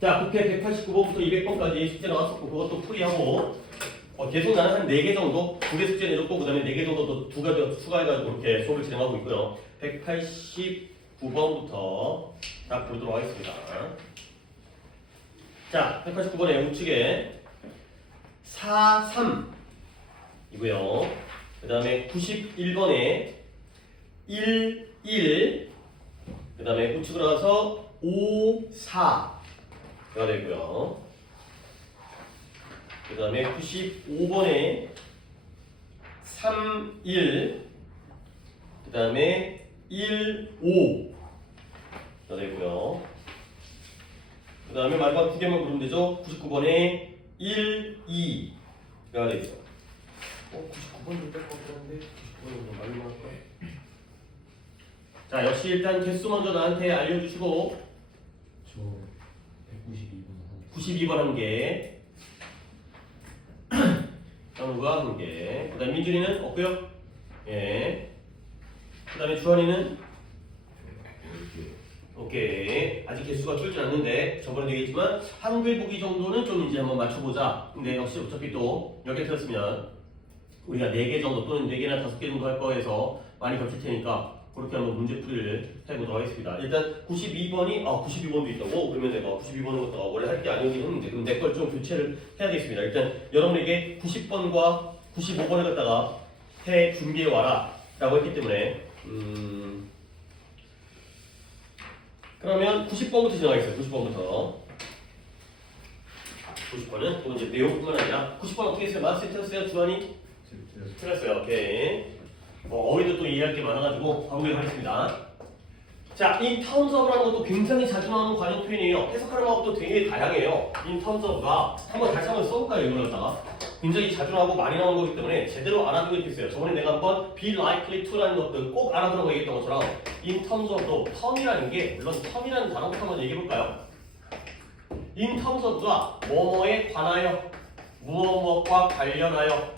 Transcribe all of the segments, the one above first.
자, 국회 189번부터 200번까지 숙제 나왔었고 그것도 풀이하고 계속 나는 한 4개 정도 2개 숙제 내줬고 그 다음에 4개 정도 또 2개 더 추가해가지고 이렇게 수업을 진행하고 있고요. 189번부터 딱 보도록 하겠습니다. 자, 189번에 우측에 4, 3 이고요. 그 다음에 91번에 1, 1 그 다음에 우측으로 가서 5, 4가 되고요. 그 다음에 95번에 3, 1 그 다음에 1, 5가 되고요. 그 다음에 마지막 2개만 부르면 되죠. 99번에 1, 2가 되죠. 99번이 뺄것 같은데 99번은 많이 나올까? 자, 역시 일단 개수 먼저 나한테 알려주시고 저 192번 92번 한 개, 현우가 한 개, 그 다음 민준이는 없고요. 예. 그 다음에 주한이는 오케이. 아직 개수가 줄지 않는데 저번에 얘기했지만 한글 보기 정도는 좀 이제 한번 맞춰보자. 근데 역시 어차피 또 여기 들었으면 우리가 4개 정도 또는 4개나 5개 정도 할 거에서 많이 겹칠 테니까 그렇게 한번 문제풀이를 해보도록 하겠습니다. 일단 92번이 92번도 있다고 그러면 내가 92번을 갖다가 원래 할 게 아니긴 했는데 그럼 내 걸 좀 교체를 해야겠습니다. 일단 여러분에게 90번과 95번을 갖다가 해 준비해 와라 라고 했기 때문에 그러면 90번부터 진행하겠습니다. 90번부터 90번은 또 이제 내용뿐만 아니라 90번 어떻게 했어요? 마스터 틀었어요? 주한이? 틀렸어요. 오케이. 어휘도 또 이해할 게 많아가지고 가보도록 하겠습니다. 자, in terms of라는 것도 굉장히 자주 나오는 관용 표현이에요. 해석하는 방법도 되게 다양해요. in terms of가 다시 한번 써볼까요? 이걸 갖다가 굉장히 자주 나오고 많이 나오는 거기 때문에 제대로 알아두고 있겠어요. 저번에 내가 한번 be likely to라는 것도 꼭 알아두라고 얘기했던 것처럼 in terms of도 term이라는 게 물론 term이라는 단어부터 한번 얘기해볼까요? in terms of가 뭐뭐에 관하여 무엇무엇과 관련하여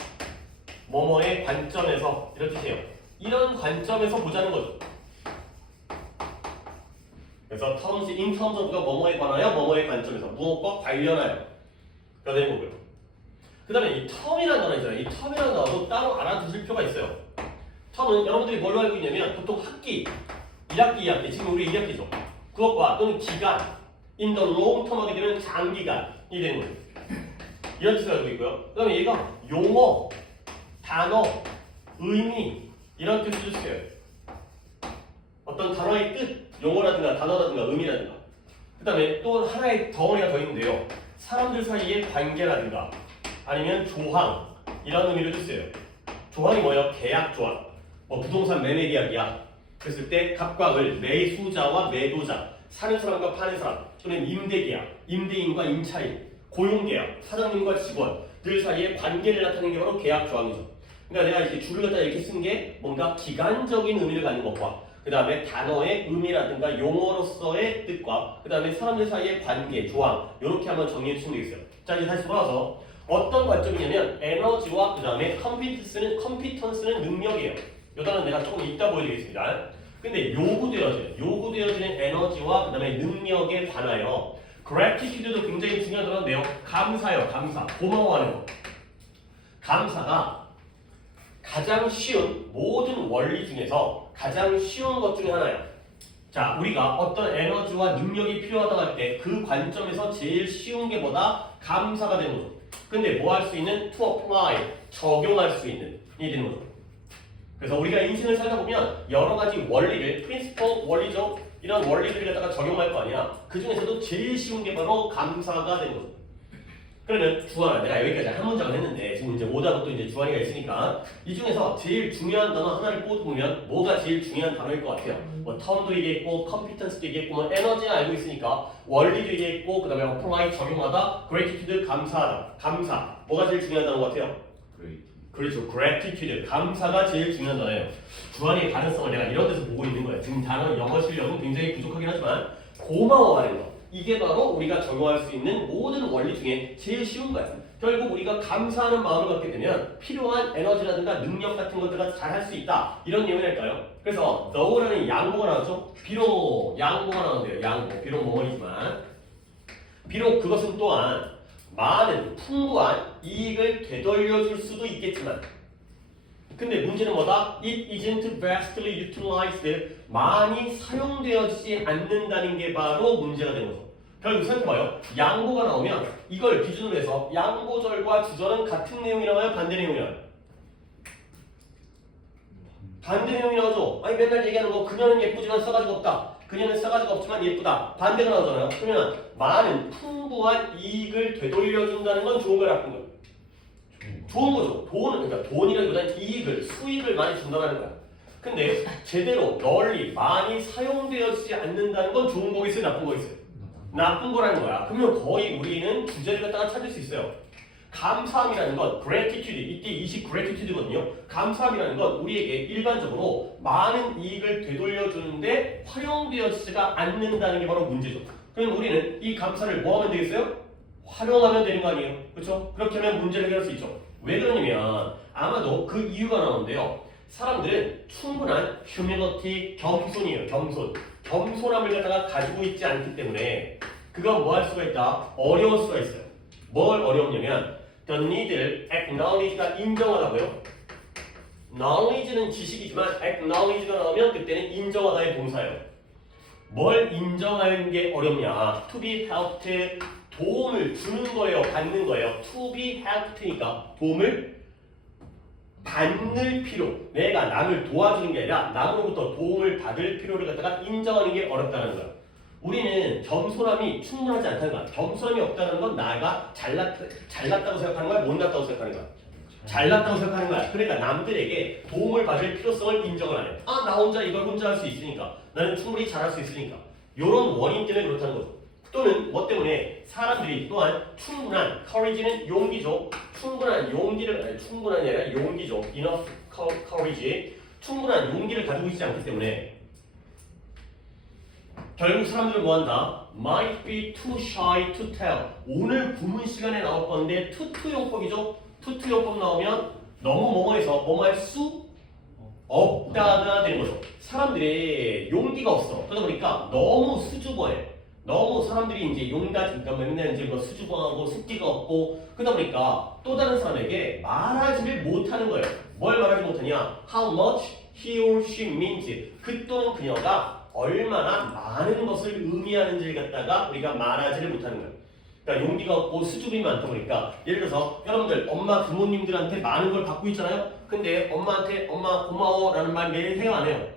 뭐뭐의 관점에서 이런 뜻이에요. 이런 관점에서 보자는 거죠. 그래서 terms, in terms of가 뭐뭐에 관하여 뭐뭐의 관점에서 무엇과 관련하여 가 되는 거고요. 그 다음에 이 term이라는 단어 있잖아요. 이 term이라는 단어도 따로 알아두실 필요가 있어요. term은 여러분들이 뭘로 알고 있냐면 보통 학기, 1학기, 2학기, 지금 우리 1학기죠. 그것과 또는 기간, in the long term 하게 되면 장기간이 되는 거예요. 이런 뜻을 가지고 있고요. 그 다음에 얘가 용어, 단어, 의미 이런 뜻을 써요. 어떤 단어의 뜻, 용어라든가 단어라든가 의미라든가 그 다음에 또 하나의 덩어리가 더 있는데요. 사람들 사이의 관계라든가 아니면 조항 이런 의미를 뜻어요. 조항이 뭐예요? 계약 조항. 뭐 부동산 매매 계약이야. 그랬을 때 갑과 을, 매수자와 매도자, 사는 사람과 파는 사람 또는 임대 계약, 임대인과 임차인, 고용 계약, 사장님과 직원들 사이의 관계를 나타내는 게 바로 계약 조항이죠. 그러니까 내가 이렇게 줄을 갖다 이렇게 쓴 게 뭔가 기간적인 의미를 가진 것과 그 다음에 단어의 의미라든가 용어로서의 뜻과 그 다음에 사람들 사이의 관계, 조항 이렇게 한번 정리해 주시면 되겠어요. 자, 이제 다시 돌아와서 어떤 관점이냐면 에너지와 그 다음에 컴피턴스는 능력이에요. 이 단어는 내가 조금 이따 보여드리겠습니다. 근데 요구되어지는 에너지와 그 다음에 능력에 관하여 gratitude도 굉장히 중요한 단어인데요. 감사요, 감사. 고마워하는 거. 감사가 가장 쉬운 모든 원리 중에서 가장 쉬운 것 중에 하나예요. 자, 우리가 어떤 에너지와 능력이 필요하다고 할 때 그 관점에서 제일 쉬운 게 뭐다? 감사가 되는 거죠. 근데 뭐 할 수 있는? to apply, 적용할 수 있는 이 되는 거죠. 그래서 우리가 인생을 살다 보면 여러 가지 원리를, principle 원리죠. 이런 원리들을 갖다가 적용할 거 아니야. 그 중에서도 제일 쉬운 게 바로 감사가 되는 거죠. 그러면 주한아, 내가 여기까지 한 문장을 했는데 지금 이제 오답은 또 이제 주한이가 있으니까 이 중에서 제일 중요한 단어 하나를 뽑으면 뭐가 제일 중요한 단어일 것 같아요? 뭐 텀도 얘기했고 컴피턴스도 얘기했고 뭐 에너지는 알고 있으니까 원리도 얘기했고 그 다음에 apply 적용하다, gratitude 감사하다, 감사 뭐가 제일 중요한 단어 같아요? 그렇죠, gratitude 감사가 제일 중요한 단어예요. 주한이의 가능성을 내가 이런 데서 보고 있는 거예요. 지금 단어 영어 실력은 굉장히 부족하긴 하지만 고마워하는 거 이게 바로 우리가 적용할 수 있는 모든 원리 중에 제일 쉬운 거야. 결국 우리가 감사하는 마음을 갖게 되면 필요한 에너지라든가 능력 같은 것들을 잘 할 수 있다. 이런 내용이 할까요? 그래서 though라는 양보가 나왔죠. 비록 양보가 나오는데요. 양보. 비록 뭐뭐이지만 비록 그것은 또한 많은 풍부한 이익을 되돌려줄 수도 있겠지만 근데 문제는 뭐다? It isn't vastly utilized. 많이 사용되어지지 않는다는 게 바로 문제가 되는 거죠. 결국 생각해봐요. 양보가 나오면 이걸 기준으로 해서 양보절과 주절은 같은 내용이 나와요? 반대 내용이 나와요? 반대 내용이 나오죠? 아니 맨날 얘기하는 거 그녀는 예쁘지만 싸가지가 없다. 그녀는 싸가지가 없지만 예쁘다. 반대가 나오잖아요. 그러면 많은 풍부한 이익을 되돌려준다는 건 좋은 거야, 나쁜 거야? 좋은 거죠. 그러니까 돈이라기보다는 이익을, 수익을 많이 준다는 거야. 근데 제대로 널리 많이 사용되어지지 않는다는 건 좋은 거겠어요, 나쁜 거겠어요? 나쁜 거라는 거야. 그러면 거의 우리는 주제를 갖다가 찾을 수 있어요. 감사함이라는 건 gratitude, 이때 이식 gratitude거든요. 감사함이라는 건 우리에게 일반적으로 많은 이익을 되돌려주는데 활용되어지지가 않는다는 게 바로 문제죠. 그럼 우리는 이 감사를 뭐 하면 되겠어요? 활용하면 되는 거 아니에요? 그렇죠? 그렇게 하면 문제를 해결할 수 있죠. 왜 그러냐면 아마도 그 이유가 나오는데요. 사람들은 충분한 humility, 겸손이에요. 겸손함을 갖다가 가지고 있지 않기 때문에 그건 뭐 할 수가 있다? 어려울 수가 있어요. 뭘 어려우냐면 the need를 acknowledge가 인정하다고요. knowledge는 지식이지만 acknowledge가 나오면 그때는 인정하다의 동사예요. 뭘 인정하는 게 어렵냐? to be helped, 도움을 주는 거예요, 받는 거예요. to be helped니까 도움을 받는 필요. 내가 남을 도와주는 게 아니라 남으로부터 도움을 받을 필요를 갖다가 인정하는 게 어렵다는 거야. 우리는 겸손함이 충분하지 않다는 거야. 겸손함이 없다는 건 나가 잘났다고 생각하는 거야, 못났다고 생각하는 거야. 잘났다고 생각하는 거야. 그러니까 남들에게 도움을 받을 필요성을 인정을 안 해. 아, 나 혼자 이걸 혼자 할 수 있으니까. 나는 충분히 잘할 수 있으니까. 이런 원인 때문에 그렇다는 거죠. 또는 뭐 때문에 사람들이 또한 충분한 courage는 용기죠. 충분한 용기를 충분한 게 아니라 용기죠. enough courage. 충분한 용기를 가지고 있지 않기 때문에 결국 사람들은 뭐한다? might be too shy to tell. 오늘 구문 시간에 나올 건데 투투용법이죠. 투투용법 나오면 너무 뭐뭐해서 뭐뭐 할 수 없다가 되는 거죠. 사람들이 용기가 없어. 그러다 보니까 너무 수줍어해. 너무 사람들이 이제 그러니까 맨날 이제 뭐 수줍어하고 숫기가 없고 그러다 보니까 또 다른 사람에게 말하지를 못하는 거예요. 뭘 말하지 못하냐? How much he or she means. 그 또는 그녀가 얼마나 많은 것을 의미하는지를 갖다가 우리가 말하지를 못하는 거예요. 그러니까 용기가 없고 수줍음이 많다 보니까 예를 들어서 여러분들 엄마 부모님들한테 많은 걸 받고 있잖아요. 근데 엄마한테 엄마 고마워라는 말 매일 생각 안 해요.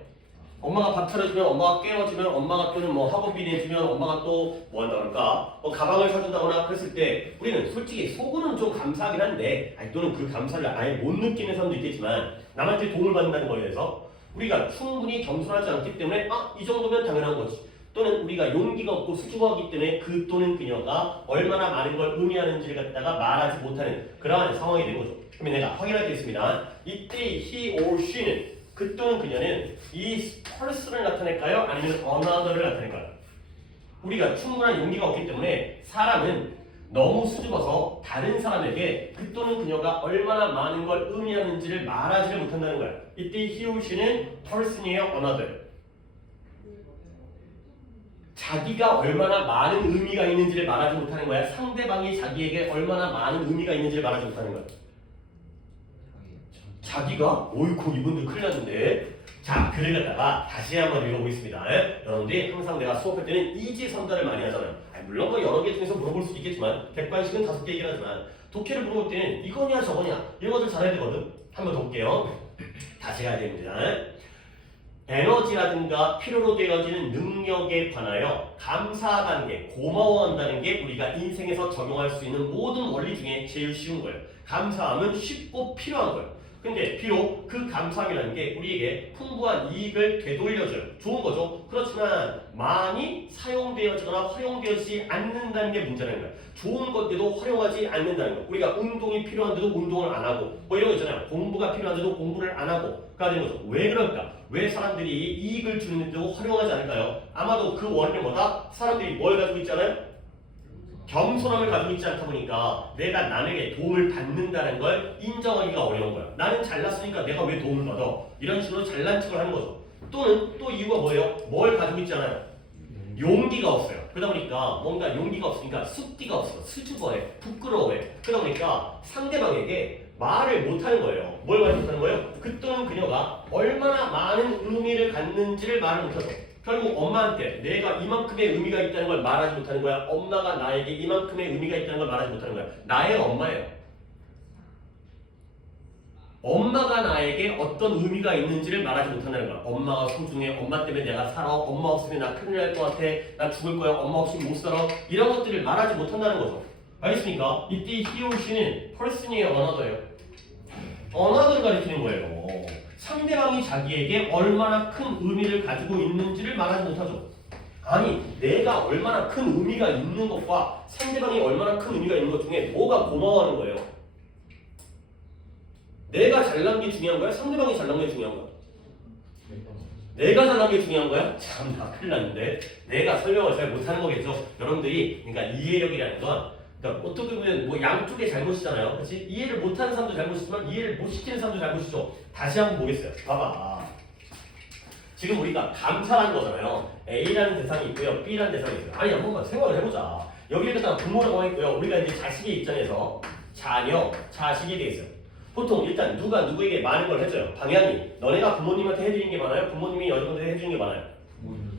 엄마가 밥 차려주면 엄마가 깨워주면 엄마가 또는 뭐 학원비 내주면 엄마가 또 뭐 한다 그럴까 뭐 가방을 사준다거나 그랬을 때 우리는 솔직히 속으로는 좀 감사하긴 한데 아니 또는 그 감사를 아예 못 느끼는 사람도 있겠지만 남한테 도움을 받는다는 거에 대해서 우리가 충분히 겸손하지 않기 때문에 아, 이 정도면 당연한 거지. 또는 우리가 용기가 없고 수줍어하기 때문에 그 또는 그녀가 얼마나 많은 걸 의미하는지를 갖다가 말하지 못하는 그러한 상황이 되는 거죠. 그러면 내가 확인할 게 있습니다. 이때 he or she는 그 또는 그녀는 이 person을 나타낼까요? 아니면 another를 나타낼까요? 우리가 충분한 용기가 없기 때문에 사람은 너무 수줍어서 다른 사람에게 그 또는 그녀가 얼마나 많은 걸 의미하는지를 말하지를 못한다는 거야. 이때 he or she는 person이에요, another. 자기가 얼마나 많은 의미가 있는지를 말하지 못하는 거야. 상대방이 자기에게 얼마나 많은 의미가 있는지를 말하지 못하는 거야. 자기가? 어이구 이분들 큰일 났는데. 자, 글을 갖다가 다시 한번 읽어보겠습니다. 여러분들이 항상 내가 수업할 때는 이지선다를 많이 하잖아요. 물론 뭐 여러 개 중에서 물어볼 수도 있겠지만 객관식은 5개 얘기를 하지만 독해를 물어볼 때는 이거냐 저거냐 이런 것들 잘해야 되거든. 한번 더 볼게요. 다시 가야 됩니다. 에너지라든가 필요로 되어지는 능력에 관하여 감사하다는 게 고마워한다는 게 우리가 인생에서 적용할 수 있는 모든 원리 중에 제일 쉬운 거예요. 감사함은 쉽고 필요한 거예요. 근데 비록 그 감사함이라는 게 우리에게 풍부한 이익을 되돌려줘요. 좋은 거죠. 그렇지만 많이 사용되어지거나 활용되어지지 않는다는 게 문제라는 거예요. 좋은 건데도 활용하지 않는다는 거예요. 우리가 운동이 필요한데도 운동을 안 하고 뭐 이런 거 있잖아요. 공부가 필요한데도 공부를 안 하고가 되는 거죠. 왜 그럴까? 왜 사람들이 이익을 주는데도 활용하지 않을까요? 아마도 그 원인은 뭐다? 사람들이 뭘 가지고 있잖아요? 겸손함을 가지고 있지 않다 보니까 내가 남에게 도움을 받는다는 걸 인정하기가 어려운 거야. 나는 잘났으니까 내가 왜 도움을 받아? 이런 식으로 잘난 척을 하는 거죠. 또는 또 이유가 뭐예요? 뭘 가지고 있잖아요. 용기가 없어요. 그러다 보니까 뭔가 용기가 없으니까 쑥디가 없어. 수줍어해. 부끄러워해. 그러다 보니까 상대방에게 말을 못하는 거예요. 뭘 말 못하는 거예요? 그 또는 그녀가 얼마나 많은 의미를 갖는지를 말을 못하죠. 결국 엄마한테 내가 이만큼의 의미가 있다는 걸 말하지 못하는 거야. 엄마가 나에게 이만큼의 의미가 있다는 걸 말하지 못하는 거야. 나의 엄마예요. 엄마가 나에게 어떤 의미가 있는지를 말하지 못한다는 거야. 엄마가 소중해. 엄마 때문에 내가 살아. 엄마 없으면 나 큰일 날 것 같아. 나 죽을 거야. 엄마 없이 못 살아. 이런 것들을 말하지 못한다는 거죠. 알겠습니까? 이때 he or she는 person이에요, another예요. another를 가리키는 거예요. 상대방이 자기에게 얼마나 큰 의미를 가지고 있는지를 말하지 못하죠. 아니, 내가 얼마나 큰 의미가 있는 것과 상대방이 얼마나 큰 의미가 있는 것 중에 뭐가 고마워하는 거예요? 내가 잘난 게 중요한 거야? 상대방이 잘난 게 중요한 거야? 내가 잘난 게 중요한 거야? 참나 큰일 났는데 내가 설명을 잘 못하는 거겠죠. 여러분들이 그러니까 이해력이라는 건 그러니까 어떻게 보면 뭐 양쪽의 잘못이잖아요. 그렇지? 이해를 못하는 사람도 잘못이지만 이해를 못 시키는 사람도 잘못이죠. 다시 한번 보겠어요. 봐봐. 지금 우리가 감사라는 거잖아요. A라는 대상이 있고요. B라는 대상이 있어요. 아니 한번만 생각을 해보자. 여기에다가 부모라고 했고요. 우리가 이제 자식의 입장에서 자녀, 자식이 돼 있어요. 보통 일단 누가 누구에게 많은 걸 해줘요. 방향이 너네가 부모님한테 해드리는 게 많아요? 부모님이 여러분한테 해주는 게 많아요?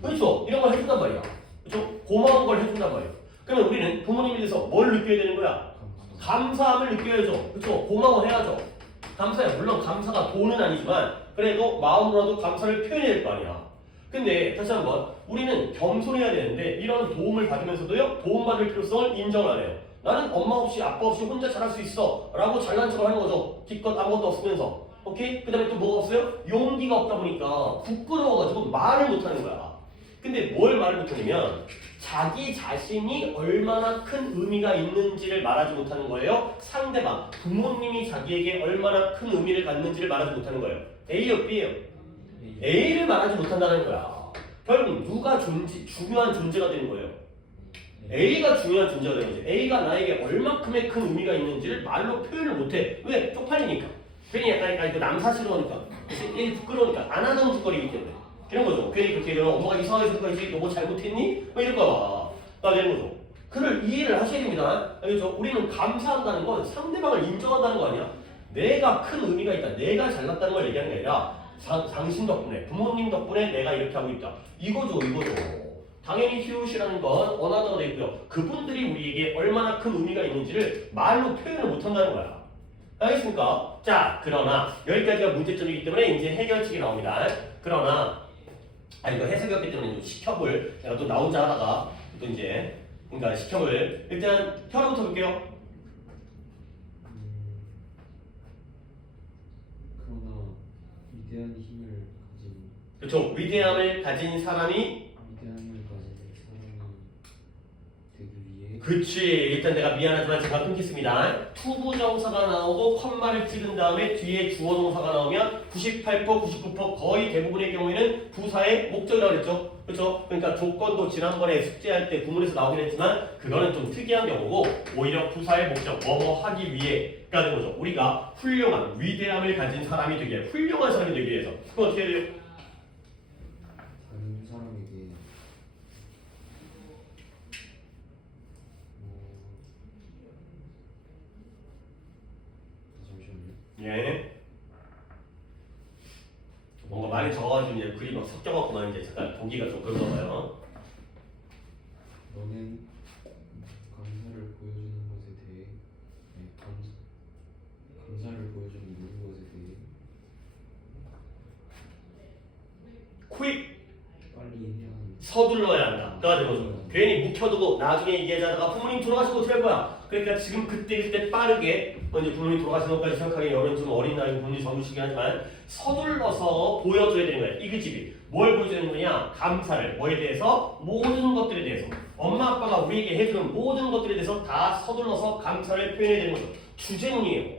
그렇죠. 이런 걸 해준단 말이야. 그렇죠? 고마운 걸 해준단 말이야. 그러면 우리는 부모님에 대해서 뭘 느껴야 되는 거야? 감사함을 느껴야죠. 그렇죠? 고마워해야죠. 감사해. 물론 감사가 돈은 아니지만 그래도 마음으로라도 감사를 표현해야 될 거 아니야. 근데 다시 한번 우리는 겸손해야 되는데 이런 도움을 받으면서도요 도움받을 필요성을 인정을 안 해요. 나는 엄마 없이 아빠 없이 혼자 잘할 수 있어 라고 잘난 척을 하는 거죠. 기껏 아무것도 없으면서. 오케이? 그 다음에 또 뭐가 없어요? 용기가 없다 보니까 부끄러워가지고 말을 못하는 거야. 근데 뭘 말을 못하냐면 자기 자신이 얼마나 큰 의미가 있는지를 말하지 못하는 거예요. 상대방, 부모님이 자기에게 얼마나 큰 의미를 갖는지를 말하지 못하는 거예요. A요, B예요? A를 말하지 못한다는 거야. 결국 누가 중요한 존재가 되는 거예요? A가 중요한 존재가 되는 거지. A가 나에게 얼마큼의 큰 의미가 있는지를 말로 표현을 못해. 왜? 쪽팔리니까. 괜히 약간 그 남사스러우니까. 얘 부끄러우니까. 안 하던 짓거리기 때문에. 그런 거죠. 괜히 그렇게 되면 엄마가 이상하게 생각하지. 너 뭐 잘못했니? 뭐 이럴까봐. 가 되는 거죠. 그를 이해를 하셔야 됩니다. 알겠죠? 우리는 감사한다는 건 상대방을 인정한다는 거 아니야? 내가 큰 의미가 있다. 내가 잘났다는 걸 얘기하는 게 아니라 당신 덕분에, 부모님 덕분에 내가 이렇게 하고 있다. 이거죠. 당연히 히읗이라는 건 언어가 되어 있고요. 그분들이 우리에게 얼마나 큰 의미가 있는지를 말로 표현을 못한다는 거야. 알겠습니까? 자, 그러나 여기까지가 문제점이기 때문에 이제 해결책이 나옵니다. 그러나 이거 해석이었기 때문에 좀 시켜볼 제가 또 나 혼자 하다가 또 이제 그러니까 시켜볼 일단 혀로부터 볼게요. 그러나 위대한 힘을 가진 그렇죠. 위대함을 가진 사람이 되기 위해 그치. 일단 내가 미안하지만 제가 끊겠습니다. 투부정사가 나오고 컴마를 찍은 다음에 뒤에 주어동사가 나오면 98%, 99% 거의 대부분의 경우에는 부사의 목적이라고 그랬죠. 그렇죠? 그러니까 조건도 지난번에 숙제할 때 구문에서 나오긴 했지만 그거는 좀 특이한 경우고 오히려 부사의 목적, 뭐뭐 하기 위해가 되는 거죠. 우리가 훌륭한 위대함을 가진 사람이 되기 위해, 훌륭한 사람이 되기 위해서 그건 어떻게 해야 돼요? 다른 사람에게 잠시만요. 예. 뭔가 많이 적어가지고 이제 글이 막 섞여갖고 이제 잠깐 보기가 좀 그런가 봐요. 너는 감사를 보여주는 것에 대해 감사를 보여주는 모든 것에 대해 quick 빨리 해야 하는 서둘러야 한다. 가 되는 거죠. 괜히 묵혀두고 나중에 얘기하자다가 부모님 돌아가시고 어떻게 할 거야? 그러니까 지금 그때 빠르게 이제 부모님 돌아가시는 것까지 생각하기 어려운 좀 어린 나이 부모님 젊으시긴 하지만 서둘러서 보여줘야 되는 거야. 이그집이 뭘 보여주는 거냐? 감사를 뭐에 대해서? 모든 것들에 대해서 엄마 아빠가 우리에게 해주는 모든 것들에 대해서 다 서둘러서 감사를 표현해야 되는 거죠. 주제문이에요.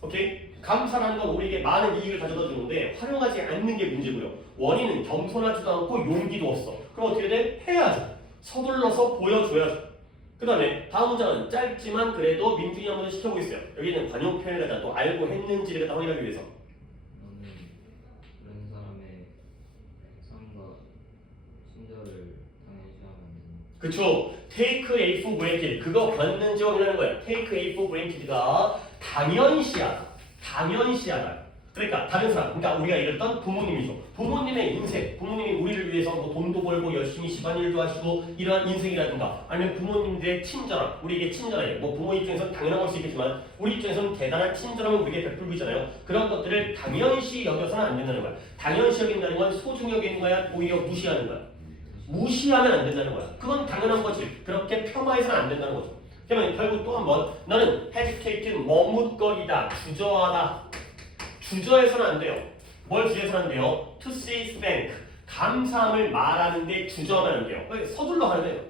오케이? 감사라는 건 우리에게 많은 이익을 가져다 주는데 활용하지 않는 게 문제고요. 원인은 겸손하지도 않고 용기도 없어. 그럼 어떻게 돼? 해야죠. 서둘러서 보여줘야죠. 그 다음에 다음 문장은 짧지만 그래도 민준이 한번 시켜보겠어요. 여기는 관용 표현을 갖다 또 알고 했는지를 갖다 확인하기 위해서. 너는 다른 사람의 삶과 친절을 당연시하면 그쵸? take A for granted. 그거 받는 적이라는 거야. take A for granted가 당연시하다. 당연시하다. 그러니까 다른 사람, 그러니까 우리가 얘기했던 부모님이죠. 부모님의 인생, 부모님이 우리를 위해서 뭐 돈도 벌고 열심히 집안일도 하시고 이러한 인생이라든가 아니면 부모님들의 친절함, 우리에게 친절해요. 뭐 부모 입장에서는 당연한 걸 수 있겠지만 우리 입장에서는 대단한 친절함을 우리에게 베풀기잖아요. 그런 것들을 당연시 여겨서는 안 된다는 거야. 당연시 여긴다는 건 소중히 여기는 거야, 오히려 무시하는 거야. 무시하면 안 된다는 거야. 그건 당연한 거지. 그렇게 폄하해서는 안 된다는 거죠. 그러면 결국 또 한 번 너는 hesitate, 머뭇거리다, 주저하다. 주저해서는 안 돼요. 뭘 주저해서는 안 돼요? To say thank, 감사함을 말하는데 주저하면 안 돼요. 서둘러 하면 돼요.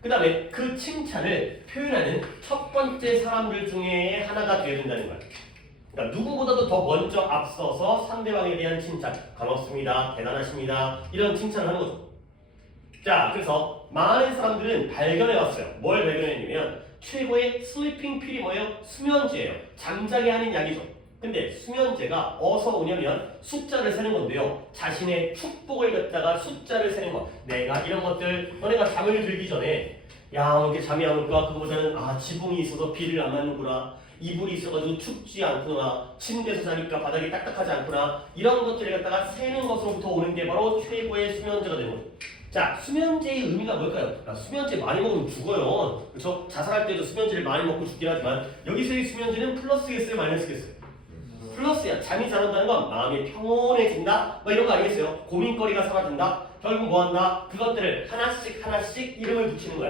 그 다음에 그 칭찬을 표현하는 첫 번째 사람들 중에 하나가 되어야 된다는 거예요. 그러니까 누구보다도 더 먼저 앞서서 상대방에 대한 칭찬, 고맙습니다, 대단하십니다, 이런 칭찬을 하는 거죠. 자, 그래서 많은 사람들은 발견해왔어요. 뭘 발견했냐면 최고의 슬리핑 필이 뭐예요? 수면제예요. 잠자게 하는 약이죠. 근데 수면제가 어디서 오냐면 숫자를 세는 건데요. 자신의 축복을 갖다가 숫자를 세는 것. 내가 이런 것들, 너네가 잠을 들기 전에 야, 이렇게 잠이 안 올까? 그거보다는 지붕이 있어서 비를 안 맞는구나. 이불이 있어가지고 춥지 않구나. 침대에서 자니까 바닥이 딱딱하지 않구나. 이런 것들을 갖다가 세는 것으로부터 오는 게 바로 최고의 수면제가 되는 거죠. 자, 수면제의 의미가 뭘까요? 수면제 많이 먹으면 죽어요. 그렇죠? 자살할 때도 수면제를 많이 먹고 죽긴 하지만 여기서의 수면제는 플러스겠어요? 마이너스겠어요? 플러스야. 잠이 잘 온다는 건 마음이 평온해진다? 뭐 이런 거 아니겠어요? 고민거리가 사라진다? 결국 뭐 한다? 그것들을 하나씩 하나씩 이름을 붙이는 거야.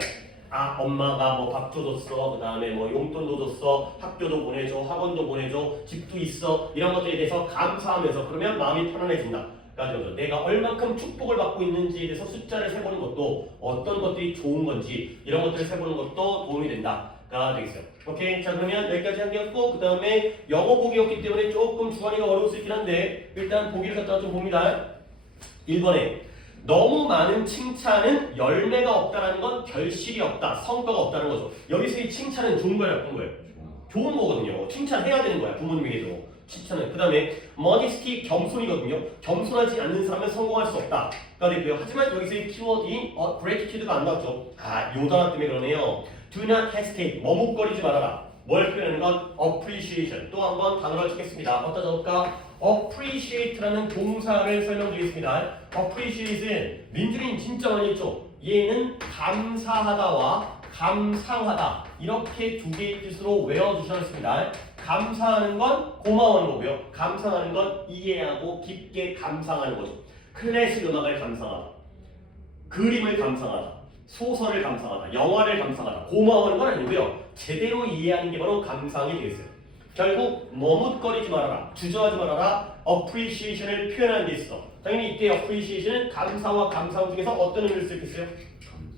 엄마가 뭐 밥 줘줬어, 그 다음에 뭐 용돈도 줬어, 학교도 보내줘, 학원도 보내줘, 집도 있어, 이런 것들에 대해서 감사하면서 그러면 마음이 편안해진다. 그래서 내가 얼만큼 축복을 받고 있는지에 대해서 숫자를 세보는 것도 어떤 것들이 좋은 건지 이런 것들을 세보는 것도 도움이 된다가 되겠어요. 오케이, 자 그러면 여기까지 한 개였고 그 다음에 영어 보기였기 때문에 조금 주관이가 어려울 수 있긴 한데 일단 보기를 갖다가 좀 봅니다. 1번에 너무 많은 칭찬은 열매가 없다는 건 결실이 없다, 성과가 없다는 거죠. 여기서 이 칭찬은 좋은 거야, 나쁜 거예요? 좋은 거거든요. 칭찬해야 되는 거야, 부모님에게도. 칭찬은. 그 다음에 modesty, 겸손이거든요. 겸손하지 않는 사람은 성공할 수 없다 가 되고요. 하지만 여기서의 키워드인 gratitude가 안 나왔죠. 요 단어 때문에 그러네요. do not hesitate, 머뭇거리지 말아라. 뭘 표현하는 건 appreciation. 또 한 번 단어를 찍겠습니다. 어디다 적을까? appreciate라는 동사를 설명드리겠습니다. appreciate은 민준이 진짜 많이 했죠. 얘는 감사하다와 감상하다 이렇게 두 개의 뜻으로 외워두셨습니다. 감사하는 건 고마워하는 거고요. 감상하는 건 이해하고 깊게 감상하는 거죠. 클래식 음악을 감상하다, 그림을 감상하다, 소설을 감상하다, 영화를 감상하다, 고마워하는 건 아니고요. 제대로 이해하는 게 바로 감상이 되겠어요. 결국 머뭇거리지 말아라, 주저하지 말아라, appreciation을 표현하는 데 있어. 당연히 이때 appreciation은 감사와 감상 중에서 어떤 의미를 쓰겠어요?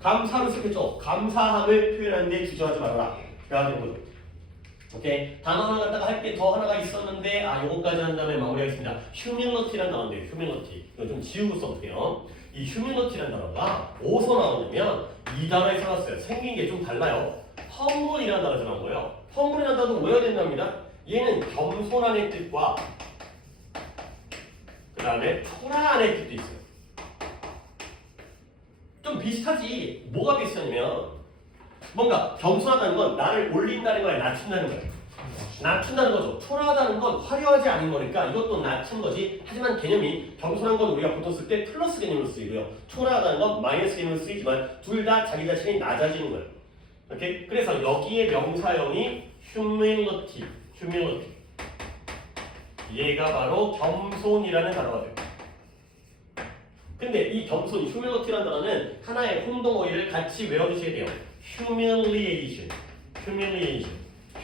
감사로 쓰겠죠. 감사함을 표현하는 데 주저하지 말아라. 그래야 되는 거죠. 오케이. 단어 하나 갖다가 할 게 더 하나가 있었는데 요거까지 한 다음에 마무리하겠습니다. humility라는 단어인데 humility 이거 좀 지우고 써볼게요. 이 humility라는 단어가 어디서 나오냐면 이 단어에서 나왔어요. 생긴 게 좀 달라요. humble이라는 단어에서 나온 거예요. humble이라는 단어도 외워야 된답니다. 얘는 겸손한의 뜻과 그 다음에 초라한의 뜻도 있어요. 좀 비슷하지. 뭐가 비슷하냐면 뭔가 겸손하다는 건 나를 올린다는 거야, 낮춘다는 거야. 낮춘다는 거죠. 초라하다는 건 화려하지 않은 거니까 이것도 낮춘 거지. 하지만 개념이 겸손한 건 우리가 보통 쓸 때 플러스 개념으로 쓰이고요. 초라하다는 건 마이너스 개념으로 쓰이지만 둘 다 자기 자신이 낮아지는 거예요. 오케이? 그래서 여기에 명사형이 humility. 얘가 바로 겸손이라는 단어가 돼요. 근데 이 겸손, humility라는 단어는 하나의 혼동어휘를 같이 외워주셔야 돼요.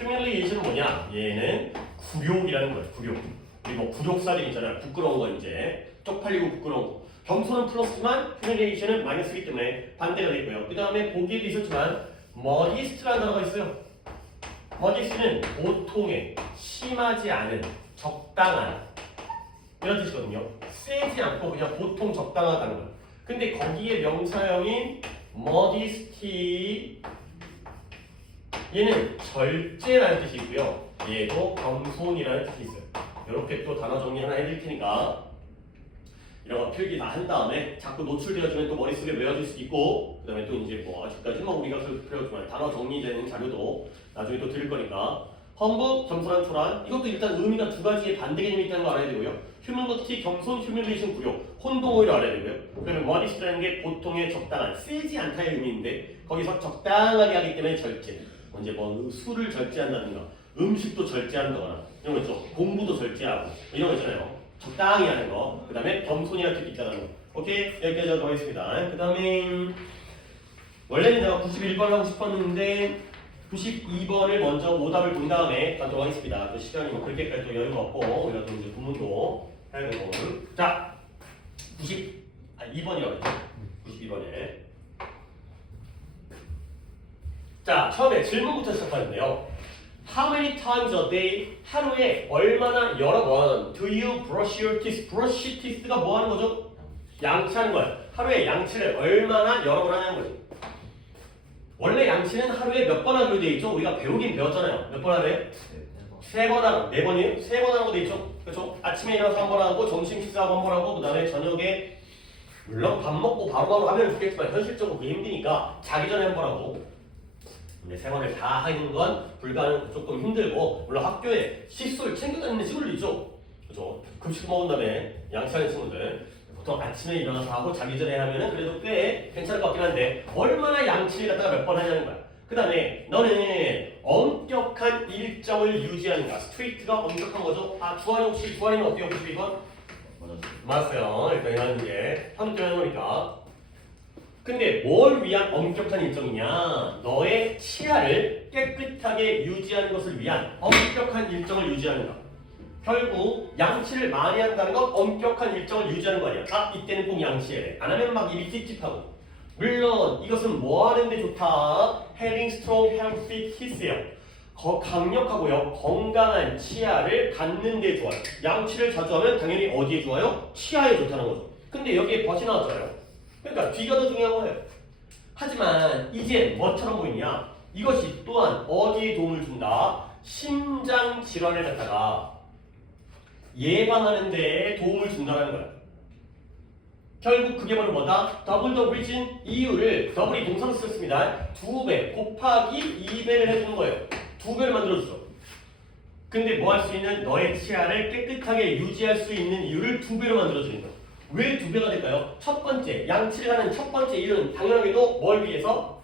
humiliation은 뭐냐? 얘는 굴욕이라는 거예요. 굴욕. 그리고 굴욕사진 있잖아요. 부끄러운 거 이제 쪽팔리고 부끄러운 거. 겸손은 플러스지만 humiliation은 마이너스이기 때문에 반대가 되고요. 그 다음에 보기에도 있었지만 modest라는 단어가 있어요. modest는 보통의, 심하지 않은, 적당한 이런 뜻이거든요. 세지 않고 그냥 보통 적당하다는 거예요. 근데 거기에 명사형인 modesty 얘는 절제라는 뜻이 있고요. 얘도 겸손이라는 뜻이 있어요. 이렇게 또 단어 정리 하나 해드릴 테니까 이런 거 필기 다 한 다음에 자꾸 노출되어지면 또 머릿속에 외워질 수 있고 그다음에 또 이제 뭐 아직까지는 뭐 우리가 필요하지만 단어 정리되는 자료도 나중에 또 드릴 거니까 험부, 겸손한, 초란 이것도 일단 의미가 두 가지의 반대 개념이 있다는 거 알아야 되고요. 휴먼버티, 겸손, 휴밀레이션, 굴욕, 혼동오히려 알아야 되고요. 그다음에 머디스라는 게 보통의 적당한, 세지 않다의 의미인데 거기서 적당하게 하기 때문에 절제. 이제 뭐 술을 절제한다든가 음식도 절제한다거나 이런 거 있죠. 공부도 절제하고 이런 거 있잖아요. 적당히 하는 거. 그다음에 겸손이라는 뜻이 있다는 거. 오케이? 여기까지 하도록 하겠습니다. 그다음에 원래는 내가 91번 하고 싶었는데 92번을 먼저 오답을 본 다음에 가도록 하겠습니다. 또 시간이 뭐 그렇게까지 또 여유가 없고 우리가 또 이제 구문도 해야 되고 자 2번이라고 했죠. 92번에 자 처음에 질문부터 시작하는데요. How many times a day? 하루에 얼마나 여러 번 do you brush your teeth? brush teeth가 뭐 하는 거죠? 양치하는 거야. 하루에 양치를 얼마나 여러 번 하냐는 거지. 원래 양치는 하루에 몇 번 하기로 돼 있죠? 우리가 배우긴 배웠잖아요. 몇 번 하래요? 3번 하고 4번이에요? 3번 하고 돼 있죠? 그렇죠? 아침에 일어나서 한 번 하고 점심 식사하고 한 번 하고 그 다음에 저녁에 물론 밥 먹고 바로바로 하면 좋겠지만 현실적으로 그게 힘드니까 자기 전에 한 번 하고 근데 3번을 다 하는 건 불가능 조금 힘들고 물론 학교에 칫솔 챙겨 다니는 친구들 있죠? 그렇죠? 급식 먹은 다음에 양치하는 친구들 보통 아침에 일어나서 하고 자기 전에 하면은 그래도 꽤 괜찮을 것 같긴 한데 얼마나 양치를 갖다가 몇 번 하냐는 거야. 그 다음에 너는 엄격한 일정을 유지하는가. 스트레이트가 엄격한 거죠. 아 주한이 혹시 주한이는 어때요? 92번? 맞았어요. 이렇게 하는 게 한두 개 해놓으니까. 근데 뭘 위한 엄격한 일정이냐? 너의 치아를 깨끗하게 유지하는 것을 위한 엄격한 일정을 유지하는가. 결국 양치를 많이 한다는 건 엄격한 일정을 유지하는 거 아니야. 아 이때는 꼭 양치해야 돼. 안 하면 막 입이 찝찝하고. 물론 이것은 뭐 하는데 좋다? Having strong healthy teeth예요. 강력하고요 건강한 치아를 갖는 데 좋아요. 양치를 자주 하면 당연히 어디에 좋아요? 치아에 좋다는 거죠. 근데 여기에 벗이 나왔잖아요. 그러니까 뒤가 더 중요한 거예요. 하지만 이제 뭐처럼 보이냐? 이것이 또한 어디에 도움을 준다? 심장 질환을 갖다가 예방하는 데 도움을 준다는 거야. 결국 그게 바로 뭐다? 더블 더 리진 이유를 더블이 동사로 쓰였습니다. 2배 곱하기 2배를 해주는 거예요. 2배를 만들어주죠. 근데 뭐 할 수 있는 너의 치아를 깨끗하게 유지할 수 있는 이유를 2배로 만들어주는 거예요. 왜 2배가 될까요? 첫 번째 양치를 하는 첫 번째 이유는 당연하게도 뭘 위해서?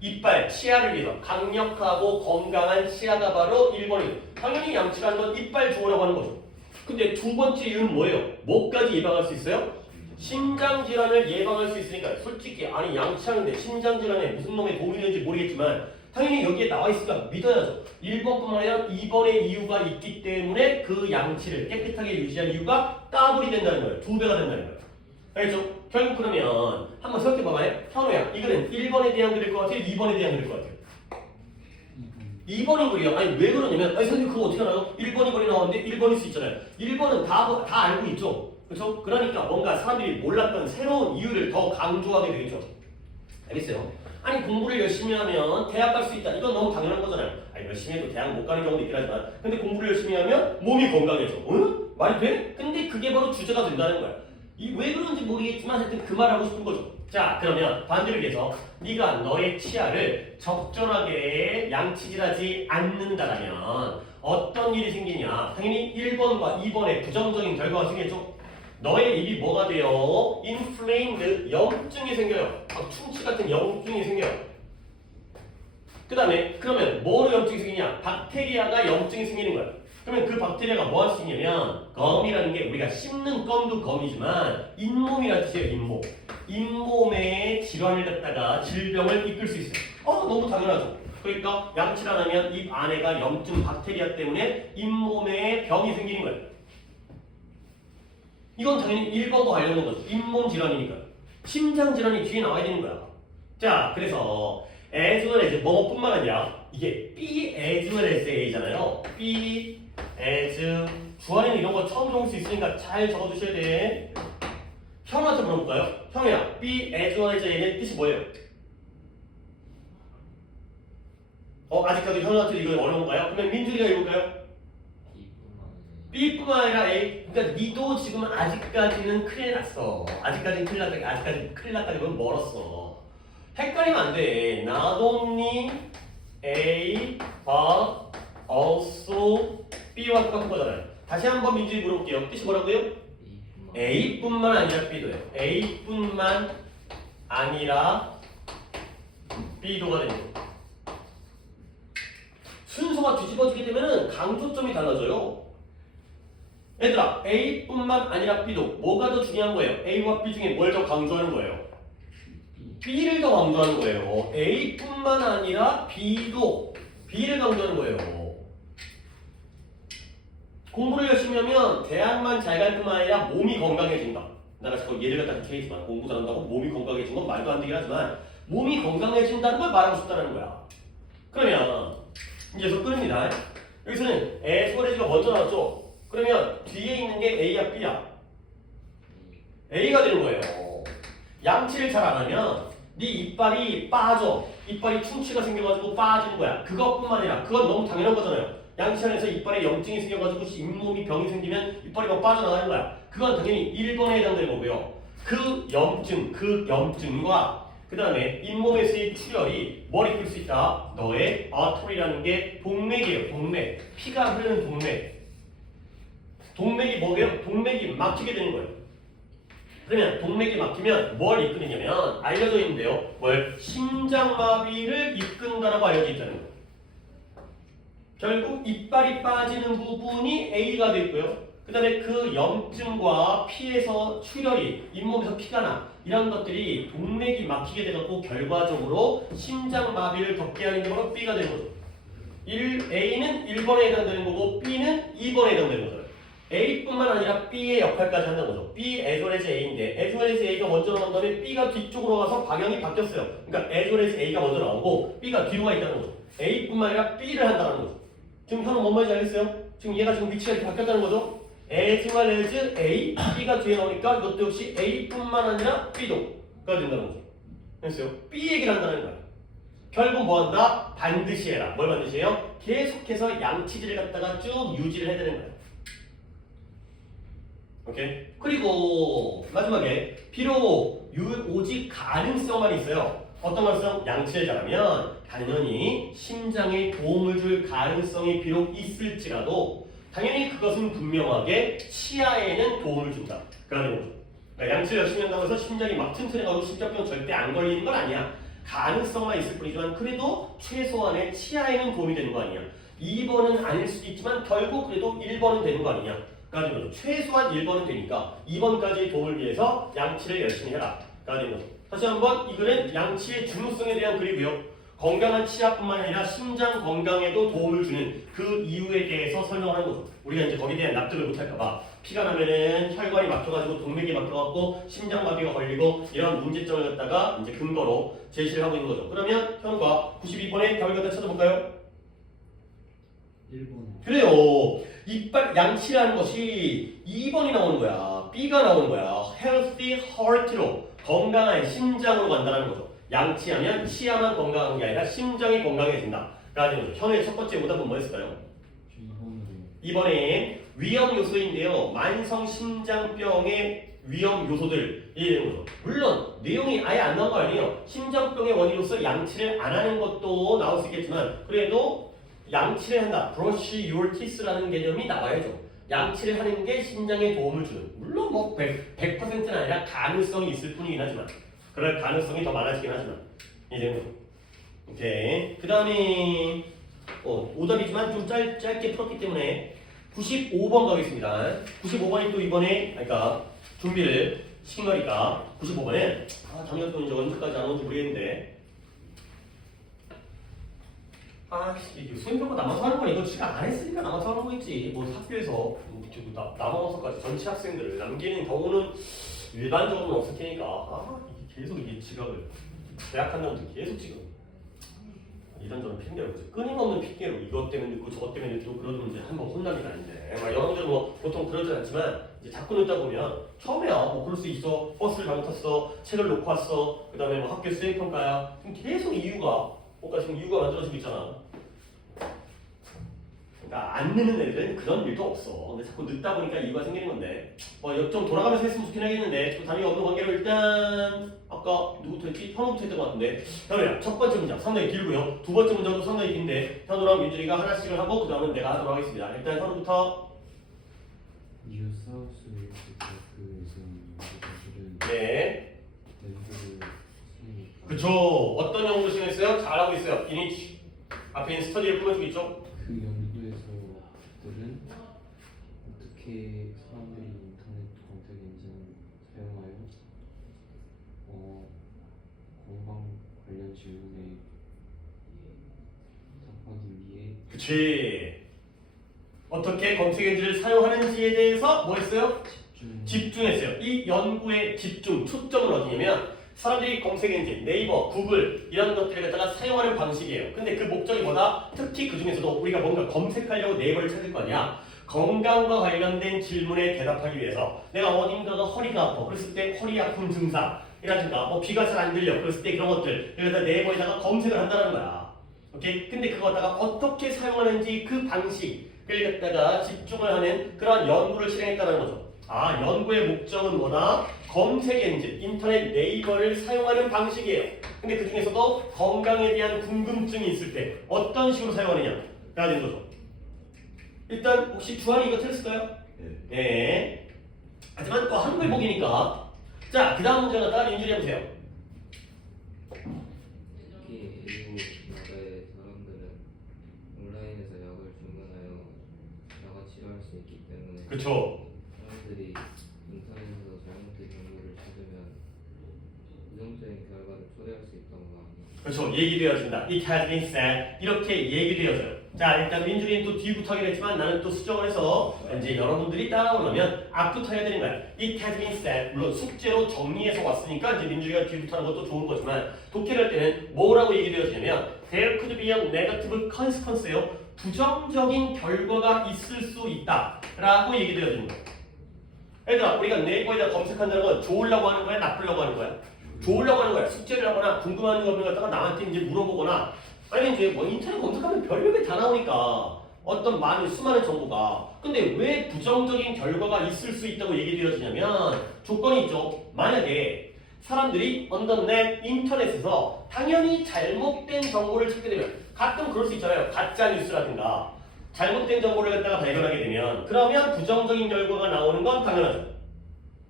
이빨, 치아를 위해서 강력하고 건강한 치아가 바로 1번이에요. 당연히 양치를 하는 건 이빨 좋으라고 하는 거죠. 근데 두 번째 이유는 뭐예요? 뭐까지 예방할 수 있어요? 심장질환을 예방할 수 있으니까 솔직히 아니 양치하는데 심장질환에 무슨 놈의 도움이 되는지 모르겠지만 당연히 여기에 나와 있으니까 믿어야죠. 1번뿐만 아니라 2번의 이유가 있기 때문에 그 양치를 깨끗하게 유지한 이유가 더블이 된다는 거예요. 2배가 된다는 거예요. 알겠죠? 결국 그러면 한번 생각해봐봐요. 현우야 이거는 1번에 대한 글일 것 같아요? 2번에 대한 글일 것 같아요? 2번인 글이요. 아니 왜 그러냐면 아니 선생님 그거 어떻게 알아요? 1번, 2번이 나왔는데 1번일 수 있잖아요. 1번은 다 알고 있죠. 그렇죠? 그러니까 뭔가 사람들이 몰랐던 새로운 이유를 더 강조하게 되겠죠. 알겠어요? 아니 공부를 열심히 하면 대학 갈 수 있다. 이건 너무 당연한 거잖아요. 아니 열심히 해도 대학 못 가는 경우도 있긴 하지만 근데 공부를 열심히 하면 몸이 건강해져. 응? 말이 돼? 근데 그게 바로 주제가 된다는 거야. 왜 그런지 모르겠지만 하여튼 그 말하고 싶은 거죠. 자 그러면 반대를 위해서 네가 너의 치아를 적절하게 양치질하지 않는다라면 어떤 일이 생기냐. 당연히 1번과 2번의 부정적인 결과가 생기겠죠. 너의 입이 뭐가 돼요? inflamed 염증이 생겨요. 충치 같은 염증이 생겨요. 그 다음에 그러면 뭐로 염증이 생기냐? 박테리아가 염증이 생기는 거야. 그러면 그 박테리아가 뭐 할 수 있냐면 검이라는 게 우리가 씹는 껌도 검이지만 잇몸이라는 뜻이에요. 잇몸. 잇몸의 질환을 갖다가 질병을 이끌 수 있어요. 너무 당연하죠. 그러니까 양치를 안 하면 입 안에가 염증 박테리아 때문에 잇몸에 병이 생기는 거예요. 이건 당연히 1번과 관련된 거죠. 잇몸 질환이니까. 심장 질환이 뒤에 나와야 되는 거야. 자, 그래서 as well as 뭐뿐만 아니라 이게 be as well as a잖아요. be as 주어에는 이런 거 처음 들어올 수 있으니까 잘 적어두셔야 돼. 형한테 물어볼까요? 형이야, be as well as a의 뜻이 뭐예요? 아직까지 형한테 이거 어려운가요? 그러면 민준이가 읽을까요? B뿐만 아니라 A. 그러니까 니도 지금 아직까지는 큰일 났어. 아직까지는 큰일 났다. 아직까지 큰일 났다기보다 멀었어. 헷갈리면 안 돼. Not only A but also B와 똑같은 거잖아요. 다시 한번 민준이 물어볼게요. 뜻이 뭐라고요? A뿐만 아니라 B도예요. A뿐만 아니라 B도가 되는 거예요. 순서가 뒤집어지게 되면 강조점이 달라져요. 얘들아, A뿐만 아니라 B도 뭐가 더 중요한 거예요? A와 B 중에 뭘 더 강조하는 거예요? B를 더 강조하는 거예요. A뿐만 아니라 B도 B를 강조하는 거예요. 공부를 열심히 하면 대학만 잘 갈 뿐만 아니라 몸이 건강해진다. 내가 자꾸 예를 갖다 그렇게 했지만 공부 잘한다고 몸이 건강해진 건 말도 안 되긴 하지만 몸이 건강해진다는 걸 말하고 싶다는 거야. 그러면 이제 접근입니다. 여기서는 에스퍼레지가 먼저 나왔죠. 그러면 뒤에 있는 게 A야 B야? A가 되는 거예요. 양치를 잘 안 하면 네 이빨이 빠져. 이빨이 충치가 생겨가지고 빠지는 거야. 그것뿐만 아니라 그건 너무 당연한 거잖아요. 양치 안에서 이빨에 염증이 생겨가지고 잇몸이 병이 생기면 이빨이 막 빠져나가는 거야. 그건 당연히 1번에 해당되는 거고요. 그 염증과 그 다음에 잇몸에서의 출혈이 머리 끌 수 있다. 너의 아토리라는 게 동맥이에요. 동맥. 피가 흐르는 동맥. 동맥이 뭐예요? 동맥이 막히게 되는 거예요. 그러면 동맥이 막히면 뭘 이끄느냐면 알려져 있는데요. 뭘? 심장마비를 이끈다라고 알려져 있다는 거예요. 결국 이빨이 빠지는 부분이 A가 되고요. 그 다음에 그 염증과 피에서 출혈이 잇몸에서 피가 나 이런 것들이 동맥이 막히게 되고 결과적으로 심장마비를 겪게 하는 게 바로 B가 되는 거죠. A는 1번에 해당되는 거고 B는 2번에 해당되는 거죠. A뿐만 아니라 B의 역할까지 한다는 거죠. B as well as A인데 as well as A가 먼저 나온 다음에 B가 뒤쪽으로 가서 방향이 바뀌었어요. 그러니까 as well as A가 먼저 나오고 B가 뒤로 가 있다는 거죠. A뿐만 아니라 B를 한다는 거죠. 지금 현우 뭔 말인지 알겠어요? 지금 얘가 지금 위치가 이렇게 바뀌었다는 거죠. as well as A, B가 뒤에 나오니까 이것도 역시 A뿐만 아니라 B도가 된다는 거죠. 됐어요? B 얘기를 한다는 거야. 결국 뭐 한다? 반드시 해라. 뭘 반드시 해요? 계속해서 양치질을 갖다가 쭉 유지를 해야 되는 거야. 오케이? 그리고 마지막에 비록 오직 가능성만 있어요. 어떤 가능성? 양치를 잘하면 당연히 심장에 도움을 줄 가능성이 비록 있을지라도 당연히 그것은 분명하게 치아에는 도움을 준다. 그러는 거죠. 그러니까 양치를 열심히 한다고 해서 심장이 막 튼튼해가지고 심장병 절대 안 걸리는 건 아니야. 가능성만 있을 뿐이지만 그래도 최소한의 치아에는 도움이 되는 거 아니야. 2번은 아닐 수도 있지만 결국 그래도 1번은 되는 거 아니냐. 그러는 거죠. 최소한 1번은 되니까 2번까지의 도움을 위해서 양치를 열심히 해라. 그러는 거죠. 다시 한번 이 글은 양치의 중요성에 대한 글이고요. 건강한 치아뿐만 아니라 심장 건강에도 도움을 주는 그 이유에 대해서 설명하는 거죠. 우리가 이제 거기에 대한 납득을 못할까봐 피가 나면은 혈관이 막혀가지고 동맥이 막혀갖고 심장마비가 걸리고 이런 문제점을 갖다가 이제 근거로 제시를 하고 있는 거죠. 그러면 현우가 92번의 답을 갖다 찾아볼까요? 1번. 그래요. 이빨 양치라는 것이 2번이 나오는 거야. B가 나오는 거야. healthy heart로 건강한 심장으로 간다는 거죠. 양치하면 치아만 건강한 게 아니라 심장이 건강해진다. 라는 거죠. 현우의 첫 번째 오답은 뭐였을까요? 2번에 위험 요소인데요. 만성 심장병의 위험 요소들이 되는 거죠. 물론 내용이 아예 안 나온 거 아니에요. 심장병의 원인으로서 양치를 안 하는 것도 나올 수 있겠지만 그래도 양치를 한다. brush your teeth라는 개념이 나와야죠. 양치를 하는 게 심장에 도움을 주는. 물론 뭐 100%는 아니라 가능성이 있을 뿐이긴 하지만 그럴 가능성이 더 많아지긴 하지만 이제 뭐 오케이. 그 다음에 오답이지만 좀 짧게 풀었기 때문에 95번 가겠습니다. 95번이 또 이번에 그러니까 준비를 시킨 거니까 95번에 당연히 또 이제 언제까지 안 오는지 모르겠는데 수행평가 남아서 하는 건 이거 지가 안 했으니까 남아서 하는 거겠지. 뭐 학교에서 남아서까지 전체 학생들을 남기는 경우는 일반적으로는 없을 테니까 이게 계속 이게 지각을 대학 한다면서 계속 지금 이런저런 핑계로 끊임없는 핑계로 이것 때문에 늦고 저것 때문에 늦고 그러면 이제 한번 혼나는 게 아닌데 여러분들은 뭐 보통 그러진 않지만 이제 자꾸 늦다 보면 처음에야 뭐 그럴 수 있어. 버스를 잘못 탔어. 책을 놓고 왔어. 그 다음에 뭐 학교 수행평가야. 지금 계속 이유가 뭔가 지금 이유가 만들어지고 있잖아. 그러니까 안 늦는 애들은 그런 일도 없어. 근데 자꾸 늦다 보니까 이유가 생기는 건데 좀 돌아가면서 했으면 좋긴 하겠는데 또 단위 없는 관계로 일단 아까 누구부터 했지? 현우부터 했던 것 같은데 현우야 첫 번째 문장 상당히 길고요. 두 번째 문장도 상당히 긴데 현우랑 민준이가 하나씩을 하고 그 다음은 내가 하도록 하겠습니다. 일단 현우부터. 뉴사우스 웨일스 대학교에서 연구자들은 네. 연구를 했으니까 그쵸. 어떤 연구를 진행했어요? 잘하고 있어요. 피니치. 앞에 있는 스터디를 꾸며주고 있죠. 그 연구에서들은 어떻게 사람들이 인터넷 검색 엔진을 사용하여 건강 관련 질문에 답하기 위해 그치. 어떻게 검색 엔진을 사용하는지에 대해서 뭐 했어요? 집중했어요. 이 연구의 집중, 초점은 어디냐면 사람들이 검색 엔진, 네이버, 구글 이런 것들을 갖다가 사용하는 방식이에요. 근데 그 목적이 뭐다? 특히 그 중에서도 우리가 뭔가 검색하려고 네이버를 찾을 거 아니야. 건강과 관련된 질문에 대답하기 위해서 내가 어딘가가 허리가 아파. 그랬을 때 허리 아픔 증상이라든가 귀가 잘 안 들려. 그랬을 때 그런 것들 여기다 네이버에다가 검색을 한다는 거야. 오케이? 근데 그거 갖다가 어떻게 사용하는지 그 방식을 갖다가 집중을 하는 그런 연구를 실행했다는 거죠. 아, 연구의 목적은 뭐다? 검색 엔진, 인터넷 네이버를 사용하는 방식이에요. 근데 그 중에서도 건강에 대한 궁금증이 있을 때 어떤 식으로 사용하느냐가 되는 거죠. 일단 혹시 주한이 이거 틀렸을까요? 네. 하지만 또 한글 보기니까. 자, 그 다음 문제 갖다가 민준이 해보세요. 특히 일부 나라의 사람들은 온라인에서 약을 주문하여 약을 치료할 수 있기 때문에 그쵸. 사람들이 인터넷에서 잘못된 정보를 찾으면 부정적인 결과를 초래할 수 있다고 합니다. 그렇죠. 얘기되어진다. It has been said. 이렇게 얘기되어져요. 자, 일단 민준이는 또 뒤부터 하긴 했지만 나는 또 수정을 해서 이제 여러분들이 따라오려면 앞부터 해야 되는 거야. It has been said. 물론 숙제로 정리해서 왔으니까 이제 민준이가 뒤부터 하는 것도 좋은 거지만 독해를 할 때는 뭐라고 얘기되어지냐면 There could be a negative consequence예요. 부정적인 결과가 있을 수 있다 라고 얘기되어지는 거야. 얘들아, 우리가 네이버에다 검색한다는 건 좋으려고 하는 거야? 나쁘려고 하는 거야? 좋으려고 하는 거야. 숙제를 하거나 궁금한 점을 갖다가 남한테 이제 물어보거나 아니 이제 인터넷 검색하면 별별 게 다 나오니까 어떤 많은 수많은 정보가 근데 왜 부정적인 결과가 있을 수 있다고 얘기되어지냐면 조건이 있죠. 만약에 사람들이 언더넷 인터넷에서 당연히 잘못된 정보를 찾게 되면 가끔 그럴 수 있잖아요. 가짜 뉴스라든가 잘못된 정보를 갖다가 발견하게 되면 그러면 부정적인 결과가 나오는 건 당연하죠.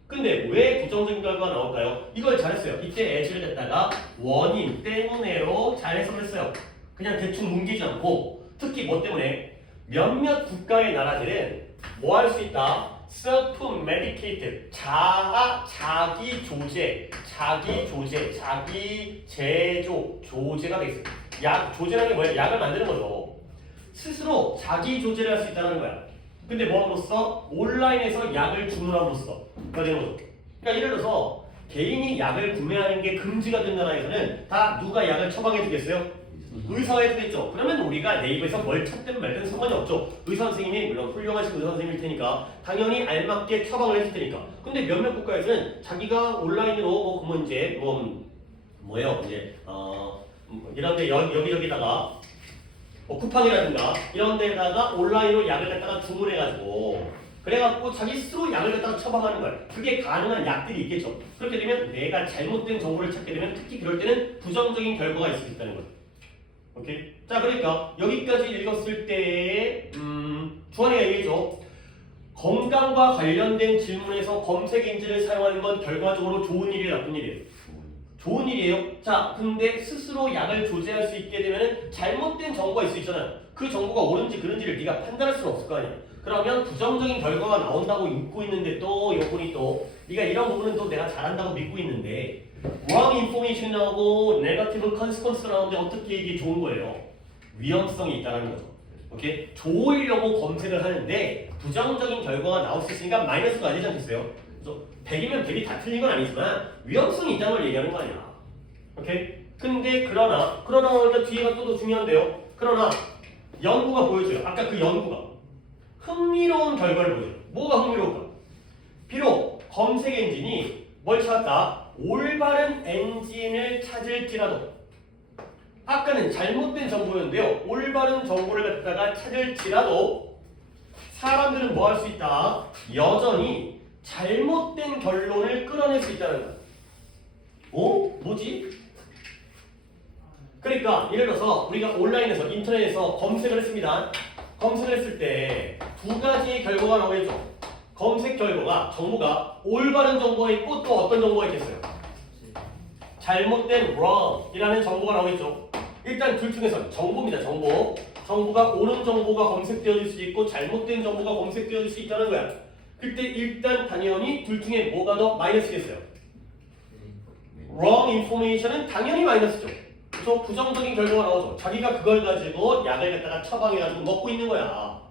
근데 왜 부정적인 결과가 나올까요? 이걸 잘했어요. 이때 as를 갖다가 원인 때문에로 잘 해석을 했어요. 그냥 대충 뭉개지 않고 특히 뭐 때문에 몇몇 국가의 나라들은 뭐 할 수 있다? self-medicate 자기 조제, 자기 제조, 조제가 되겠어요. 약, 조제라는 게 뭐예요? 약을 만드는 거죠. 스스로 자기 조제를 할 수 있다는 거야. 근데 뭐함으로써 온라인에서 약을 주문함으로써 되는 거죠. 그러니까 예를 들어서 개인이 약을 구매하는 게 금지가 된 나라에서는 다 누가 약을 처방해 주겠어요? 의사가 해주겠죠. 그러면 우리가 네이버에서 뭘 찾든 말든 상관이 없죠. 의사 선생님이 물론 훌륭하신 의사 선생님일 테니까 당연히 알맞게 처방을 해줄 테니까. 근데 몇몇 국가에서는 자기가 온라인으로 그러면 이제 뭐예요? 이제 이런데 여기저기다가 쿠팡이라든가 이런 데다가 온라인으로 약을 갖다가 주문해가지고 그래갖고 자기 스스로 약을 갖다가 처방하는 거예요. 그게 가능한 약들이 있겠죠. 그렇게 되면 내가 잘못된 정보를 찾게 되면 특히 그럴 때는 부정적인 결과가 있을 수 있다는 거예요. 오케이? 자, 그러니까 여기까지 읽었을 때 주한이가 얘기했죠. 건강과 관련된 질문에서 검색 엔진을 사용하는 건 결과적으로 좋은 일이에요, 나쁜 일이에요? 좋은 일이에요. 자, 근데 스스로 약을 조제할 수 있게 되면 잘못된 정보가 있을 수 있잖아요. 그 정보가 옳은지 그른지를 네가 판단할 수는 없을 거 아니야. 그러면 부정적인 결과가 나온다고 믿고 있는데 또 여분이 또 네가 이런 부분은 또 내가 잘한다고 믿고 있는데 wrong information 나오고 negative consequence 나오는데 어떻게 이게 좋은 거예요? 위험성이 있다는 거죠. 오케이? 좋으려고 검색을 하는데 부정적인 결과가 나올 수 있으니까 마이너스가 되지 않겠어요? 그래서 100이면 100이 다 틀린 건 아니지만 위험성이 있다는 걸 얘기하는 거 아니야. 오케이? 근데 그러나 일단 뒤에가 또 중요한데요. 그러나 연구가 보여줘요. 아까 그 연구가 흥미로운 결과를 보여줘요. 뭐가 흥미로울까? 비록 검색 엔진이 뭘 찾았다? 올바른 엔진을 찾을지라도 아까는 잘못된 정보였는데요. 올바른 정보를 갖다가 찾을지라도 사람들은 뭐 할 수 있다? 여전히 잘못된 결론을 끌어낼 수 있다는 거야. 오? 뭐지? 그러니까 예를 들어서 우리가 온라인에서 인터넷에서 검색을 했습니다. 검색을 했을 때 두 가지의 결과가 나오겠죠. 검색 결과가 정보가 올바른 정보가 있고 또 어떤 정보가 있겠어요? 잘못된 wrong 이라는 정보가 나오겠죠. 일단 둘 중에서 정보입니다. 정보가 옳은 정보가 검색되어질 수 있고 잘못된 정보가 검색되어질 수 있다는 거야. 그때 일단 당연히 둘 중에 뭐가 더 마이너스겠어요? wrong information은 당연히 마이너스죠. 그래서 부정적인 결과가 나오죠. 자기가 그걸 가지고 약을 갖다가 처방해가지고 먹고 있는 거야.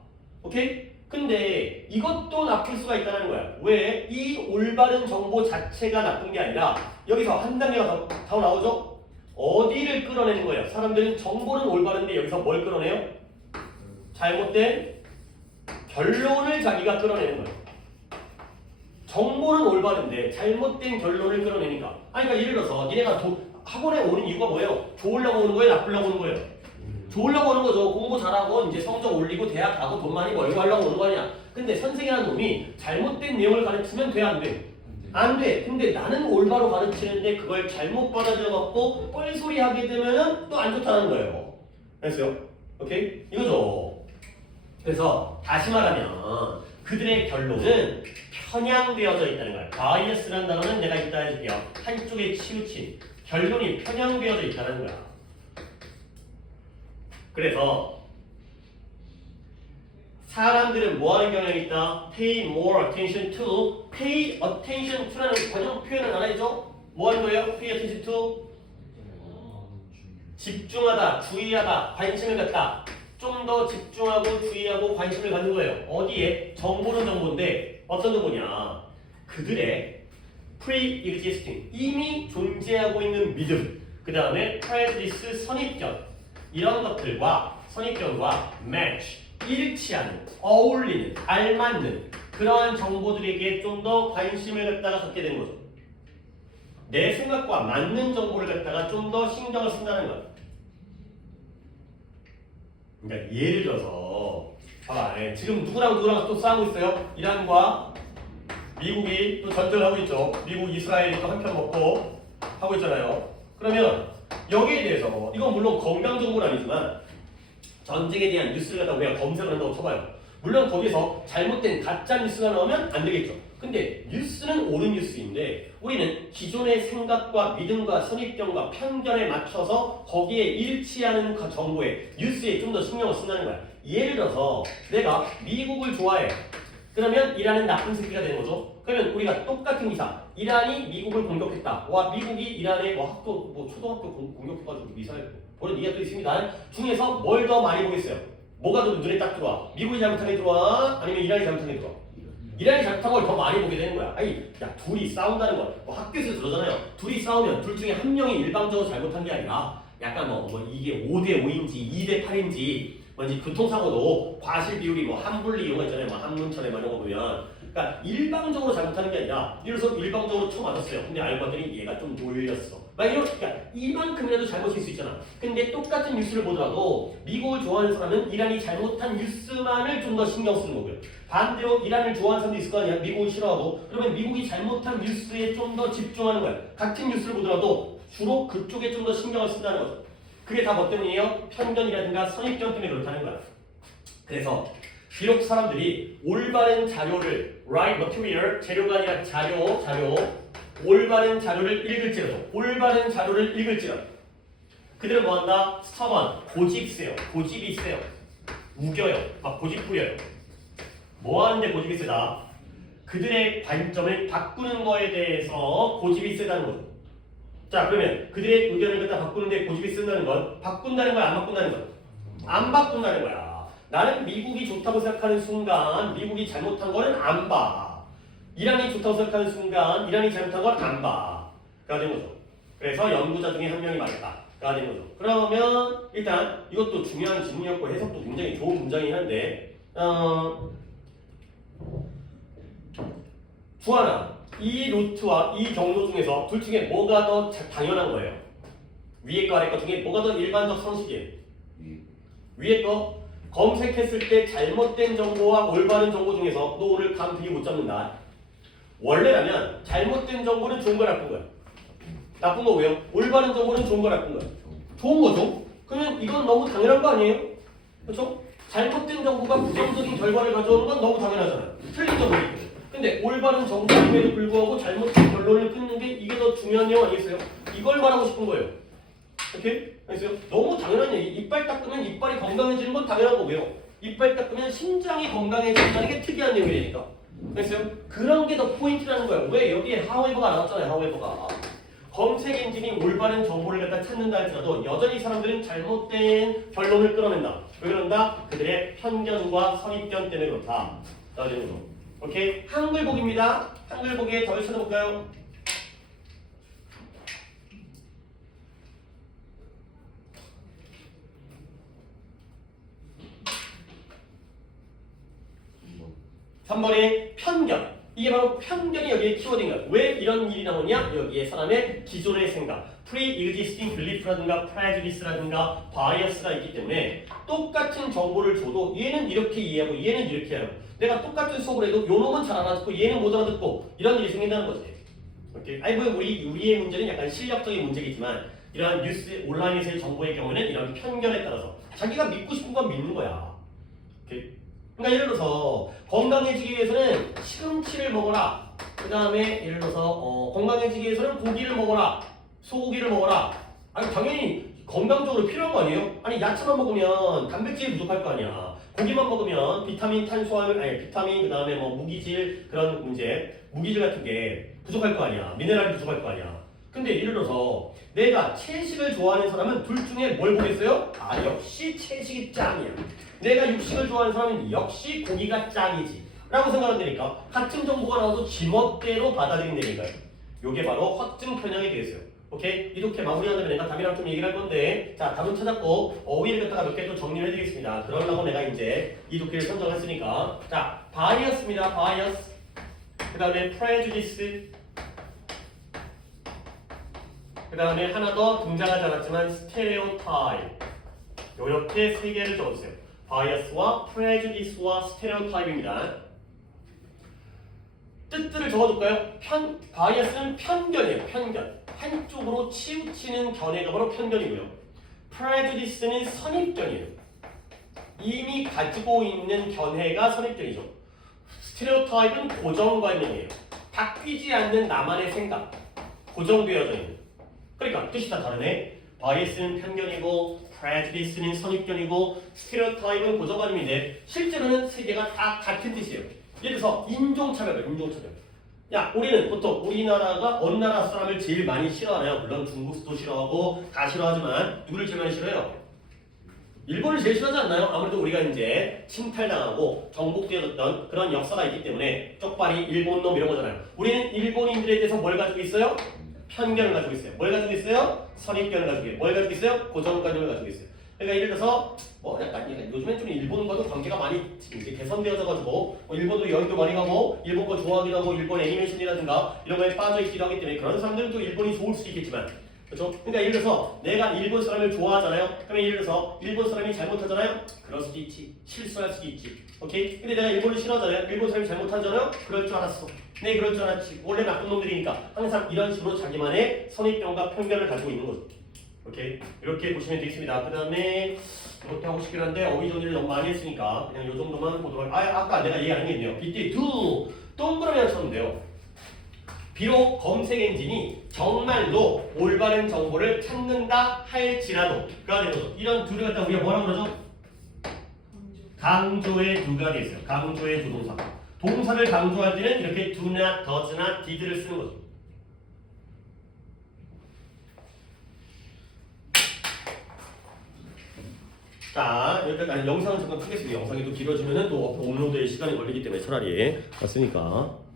오케이? 근데 이것도 나쁠 수가 있다는 거야. 왜? 이 올바른 정보 자체가 나쁜 게 아니라 여기서 한 단계가 더 나오죠? 어디를 끌어내는 거예요? 사람들은 정보는 올바른데 여기서 뭘 끌어내요? 잘못된 결론을 자기가 끌어내는 거예요. 정보는 올바른데 잘못된 결론을 끌어내니까. 아니, 그러니까 예를 들어서 니네가 학원에 오는 이유가 뭐예요? 좋으려고 오는 거예요? 나쁘려고 오는 거예요? 좋으려고 오는 거죠. 공부 잘하고 이제 성적 올리고 대학 가고 돈 많이 벌고 하려고 오는 거 아니야. 근데 선생이라는 놈이 잘못된 내용을 가르치면 돼, 안 돼? 안 돼. 근데 나는 올바로 가르치는데 그걸 잘못 받아들여갖고 뻘소리 하게 되면은 또 안 좋다는 거예요. 알겠어요? 오케이? 이거죠. 그래서 다시 말하면 그들의 결론은 편향되어져 있다는 거야. 바이어스라는 단어는 내가 이따 해줄게요. 한쪽에 치우친 결론이 편향되어져 있다는 거야. 그래서 사람들은 뭐 하는 경향이 있다? Pay more attention to. Pay attention to라는 관용 표현을 알아야죠? 뭐 하는 거예요? Pay attention to? 집중하다, 주의하다, 관심을 갖다. 좀 더 집중하고 주의하고 관심을 갖는 거예요. 어디에? 정보는 정보인데 어떤 정보냐? 그들의 pre-existing, 이미 존재하고 있는 믿음, 그 다음에 prejudice, 선입견, 이런 것들과 선입견과 match, 일치하는, 어울리는, 알맞는 그러한 정보들에게 좀 더 관심을 갖다가 갖게 되는 거죠. 내 생각과 맞는 정보를 갖다가 좀 더 신경을 쓴다는 거야. 그러니까 예를 들어서 봐봐, 지금 누구랑 또 싸우고 있어요? 이란과 미국이 또 전쟁을 하고 있죠. 미국, 이스라엘이 또 한편 먹고 하고 있잖아요. 그러면 여기에 대해서 이건 물론 건강 정보는 아니지만 전쟁에 대한 뉴스를 갖다 우리가 검색을 한다고 쳐봐요. 물론 거기서 잘못된 가짜 뉴스가 나오면 안 되겠죠. 근데 뉴스는 옳은 뉴스인데 우리는 기존의 생각과 믿음과 선입견과 편견에 맞춰서 거기에 일치하는 그 정보에 뉴스에 좀 더 신경을 쓴다는 거야. 예를 들어서 내가 미국을 좋아해. 그러면 이란은 나쁜 새끼가 되는 거죠. 그러면 우리가 똑같은 기사, 이란이 미국을 공격했다. 와, 미국이 이란의 학교, 초등학교 공격해가지고 미사일 보낸 이야기도 있습니다. 중에서 뭘 더 많이 보겠어요? 뭐가 더 눈에 딱 들어와? 미국이 잘못한 게 들어와? 아니면 이란이 잘못한 게 들어와? 이란이 잘못한 걸 더 많이 보게 되는 거야. 아니, 야, 둘이 싸운다는 거, 학교에서 그러잖아요. 둘이 싸우면 둘 중에 한 명이 일방적으로 잘못한 게 아니라 약간 이게 5대5인지 2대8인지 뭔지 교통사고도 과실 비율이 한분리 이런 거 있잖아요. 한문철에 이런 거 보면. 그러니까 일방적으로 잘못하는 게 아니라 예를 들어서 일방적으로 쳐 맞았어요. 근데 알고 봤더니 얘가 좀 놀렸어. 그러니까 이만큼이라도 잘못일 수 있잖아. 근데 똑같은 뉴스를 보더라도 미국을 좋아하는 사람은 이란이 잘못한 뉴스만을 좀 더 신경 쓰는 거고요. 반대로 이란을 좋아하는 사람도 있을 거 아니야. 미국을 싫어하고. 그러면 미국이 잘못한 뉴스에 좀 더 집중하는 거야. 같은 뉴스를 보더라도 주로 그쪽에 좀 더 신경을 쓴다는 거죠. 그게 다 뭐 때문이에요? 편견이라든가 선입견 때문에 그렇다는 거야. 그래서 비록 사람들이 올바른 자료를 right material, 재료가 아니라 자료 올바른 자료를 읽을지라도 그들은 뭐한다? stubborn, 고집이 세요. 우겨요. 고집 부려요. 뭐하는데 고집이 세다? 그들의 관점을 바꾸는 거에 대해서 고집이 세다는 거죠. 자, 그러면 그들의 의견을 갖다 바꾸는데 고집이 쓴다는 건 바꾼다는 거야, 안 바꾼다는 거야? 안 바꾼다는 거야. 나는 미국이 좋다고 생각하는 순간 미국이 잘못한 거는 안 봐. 이란이 좋다고 생각하는 순간 이란이 잘못한 건 안 봐. 가 된 거죠. 그래서 연구자 중에 한 명이 맞았다. 가 된 거죠. 그러면 일단 이것도 중요한 질문이었고 해석도 굉장히 좋은 문장이긴 한데 주하나 이 루트와 이 경로 중에서 둘 중에 뭐가 더 당연한 거예요? 위에 거 아래 거 중에 뭐가 더 일반적 상식이에요? 위. 위에 거 검색했을 때 잘못된 정보와 올바른 정보 중에서 너 오늘 감 되게 못 잡는다. 원래라면 잘못된 정보는 좋은 거 나쁜 거야? 나쁜 거고요. 올바른 정보는 좋은 거 나쁜 거야? 좋은 거죠. 그러면 이건 너무 당연한 거 아니에요? 그렇죠? 잘못된 정보가 부정적인 결과를 가져오는 건 너무 당연하잖아요. 틀린 정보이기 때문에. 근데 올바른 정보임에도 불구하고 잘못된 결론을 끊는 게 이게 더 중요한 내용 아니겠어요? 이걸 말하고 싶은 거예요. 오케이? 알겠어요? 너무 당연한 얘기. 이빨 닦으면 이빨이 건강해지는 건 당연한 거고요. 이빨 닦으면 심장이 건강해진다는 게 특이한 내용이니까. 알겠어요? 그런 게 더 포인트라는 거예요. 왜 여기에 하웨버가 나왔잖아요. 하웨버가. 검색 엔진이 올바른 정보를 갖다 찾는다 할지라도 여전히 사람들은 잘못된 결론을 끌어낸다. 왜 그런다? 그들의 편견과 선입견 때문에 그렇다. 라는 거. 오케이? 한글복입니다. 한글복에 답을 찾아볼까요? 한번 3번의 편견. 이게 바로 편견이 여기에 키워드인 거야. 왜 이런 일이 나오냐? 여기에 사람의 기존의 생각, pre-existing belief라든가 prejudice라든가 bias가 있기 때문에 똑같은 정보를 줘도 얘는 이렇게 이해하고 얘는 이렇게 하고 내가 똑같은 수업을 해도 요 놈은 잘 알아듣고 얘는 못 알아듣고 이런 일이 생긴다는 거지. 오케이? 아니 뭐 우리의 문제는 약간 실력적인 문제겠지만 이러한 뉴스 온라인에서의 정보의 경우에는 이런 편견에 따라서 자기가 믿고 싶은 건 믿는 거야. 오케이? 그러니까 예를 들어서 건강해지기 위해서는 시금치를 먹어라. 그 다음에 예를 들어서 건강해지기 위해서는 고기를 먹어라. 소고기를 먹어라. 아니 당연히 건강적으로 필요한 거 아니에요? 아니 야채만 먹으면 단백질이 부족할 거 아니야. 고기만 먹으면 비타민, 탄수화물, 아니 비타민 그 다음에 뭐 무기질 그런 문제, 무기질 같은 게 부족할 거 아니야. 미네랄이 부족할 거 아니야. 근데 예를 들어서 내가 채식을 좋아하는 사람은 둘 중에 뭘 보겠어요? 아 역시 채식이 짱이야. 내가 육식을 좋아하는 사람은 역시 고기가 짱이지 라고 생각한다니까 같은 정보가 나와도 지멋대로 받아들인다니까요. 요게 바로 확증 편향이 되겠어요. 오케이? 이렇게 마무리하면 내가 답이랑 좀 얘기를 할 건데 자 답은 찾았고 어휘를 갖다가 몇 개 또 정리를 해드리겠습니다. 그러려고 내가 이제 이 도끼를 선정했으니까 자 bias입니다. bias 그 다음에 prejudice 그 다음에 하나 더 등장하지 않았지만 stereotype 요렇게 세 개를 적어주세요. bias와 prejudice와 stereotype입니다. 뜻들을 적어둘까요? bias는 편견이에요. 편견. 한쪽으로 치우치는 견해가 바로 편견이고요. prejudice는 선입견이에요. 이미 가지고 있는 견해가 선입견이죠. stereotype는 고정관념이에요. 바뀌지 않는 나만의 생각. 고정되어져 있는. 그러니까 뜻이 다 다르네. bias는 편견이고 prejudice는 선입견이고 stereotype는 고정관념인데 실제로는 세 개가 다 같은 뜻이에요. 예를 들어서 인종차별. 야 우리는 보통 우리나라가 어느 나라 사람을 제일 많이 싫어하나요? 물론 중국도 싫어하고 다 싫어하지만 누구를 제일 많이 싫어해요? 일본을 제일 싫어하지 않나요? 아무래도 우리가 이제 침탈당하고 정복되었던 그런 역사가 있기 때문에 쪽발이 일본놈 이런 거잖아요. 우리는 일본인들에 대해서 뭘 가지고 있어요? 편견을 가지고 있어요. 뭘 가지고 있어요? 선입견을 가지고 있어요. 뭘 가지고 있어요? 고정관념을 가지고 있어요. 그러니까 예를 들어서 뭐 약간 요즘엔 좀 일본과도 관계가 많이 이제 개선되어져가지고 일본도 여행도 많이 가고 일본 거 좋아하기도 하고 일본 애니메이션이라든가 이런 거에 빠져 있기도 하기 때문에 그런 사람들은 또 일본이 좋을 수도 있겠지만 그렇죠? 그러니까 예를 들어서 내가 일본 사람을 좋아하잖아요. 그러면 예를 들어서 일본 사람이 잘못하잖아요. 그럴 수도 있지. 실수할 수도 있지. 오케이? 근데 내가 일본을 싫어하잖아요. 일본 사람이 잘못하잖아요. 그럴 줄 알았어. 네 그럴 줄 알았지. 원래 나쁜 놈들이니까 항상 이런 식으로 자기만의 선입견과 편견을 가지고 있는 거죠. 오케이? 이렇게 보시면 되겠습니다. 그 다음에 이렇게 하고 싶긴 한데 어휘 정리를 너무 많이 했으니까 그냥 이 정도만 보도록 아까 내가 얘기하는 게 있네요. 빗대 두 동그라미 하나 쳤는데요. 비록 검색 엔진이 정말로 올바른 정보를 찾는다 할지라도 그가 되죠. 이런 둘을 갖다 우리가 뭐라고 그러죠? 강조의 두가 돼 있어요. 강조의 두 동사. 동사를 강조할 때는 이렇게 do나 does나 did를 쓰는 거죠. 자, 여기까지 영상은 잠깐 끄겠습니다. 영상이 또 길어지면은 또 업로드에 시간이 걸리기 때문에 차라리 맞으니까.